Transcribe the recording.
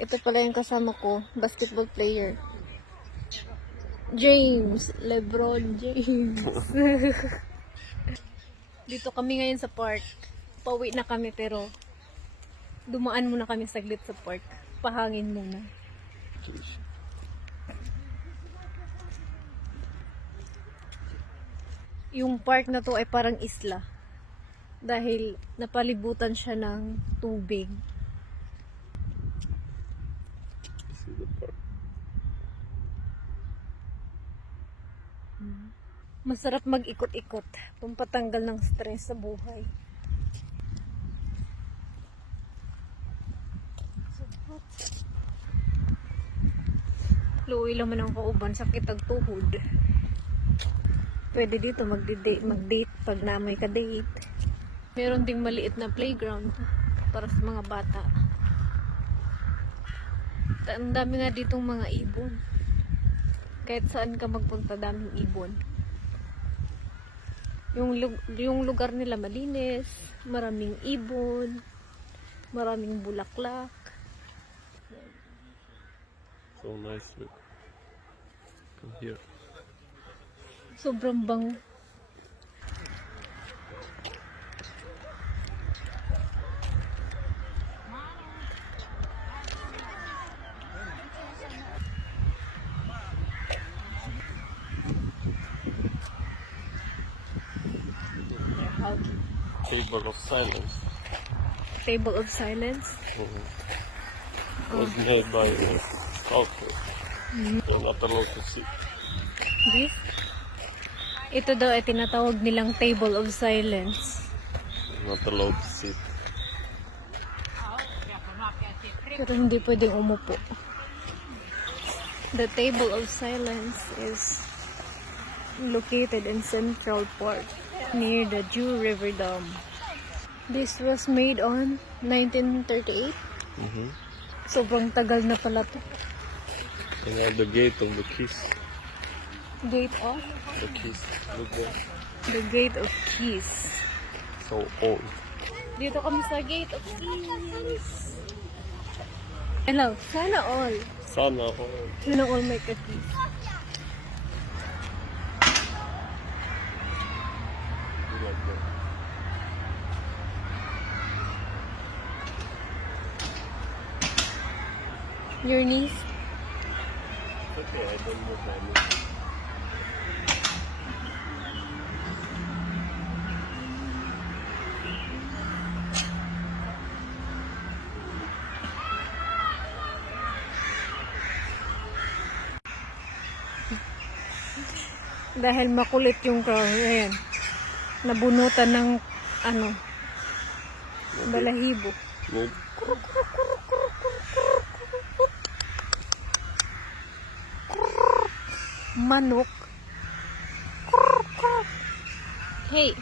Ito pala yung kasama ko, basketball player. James, LeBron James. Dito kami ngayon sa park. Pauwi na kami pero dumaan muna kami saglit sa park. Pahangin muna. Yung park na to ay parang isla. Dahil napalibutan siya ng tubig. See the park. Masarap mag-ikot-ikot. Pampatanggal ng stress sa buhay. Luwi naman ang kauban, sakit ang tuhod. Pwede dito mag-date pag namoy ka-date. Meron ding maliit na playground para sa mga bata. Ang dami nga ditong mga ibon. Kahit saan ka magpunta, daming ibon. Yung lugar nila malinis, maraming ibon, maraming bulaklak. So nice, look. Come here. Sobrang bango. Table of silence. Table of silence. Was made by a sculptor. You're not allowed to sit. This? Ito daw ay tinatawag nilang table of silence. You're not allowed to sit. Pero hindi pwedeng umupo. The table of silence is located in Central Park near the Jew River Dam. This was made on 1938. Sobrang tagal na pala to. And at the gate of the Keys. Gate of? The Keys. Look there. The Gate of Keys. So old. Dito kami sa Gate of Keys. Hello, sana all. Sana all. Sana all may ka-keys. Like that. Your niece? Okay, I don't move my knee. Dahil makulit yung crown. Ayan. Nabunutan ng balahibo. Move. Manok. Hey.